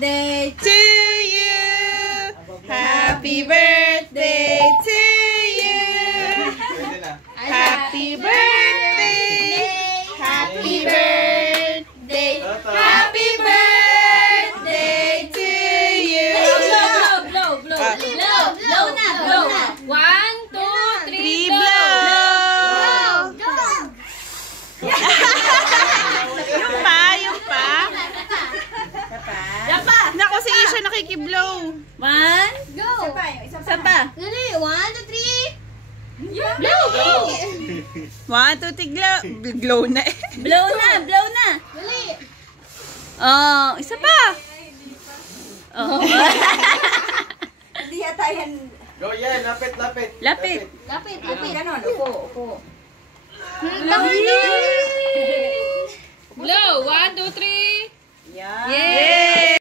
birthday to you. Happy birthday to you. Happy birthday. Happy birthday. Happy birthday to you. Blow na. 1, 2, 3, blow. Yung pa. Nako, si Isha nakikiblow. 1, go. Isa pa. Dali, 1, 2, 3. Blow. 1, 2, 3, glow na eh. Blow na. Dali. Oh, isa pa. Oh. Hindi yata yan. Go yan, lapit. Lapit. Ganon, upo. Blow, 1, 2, 3. Yan. Yay!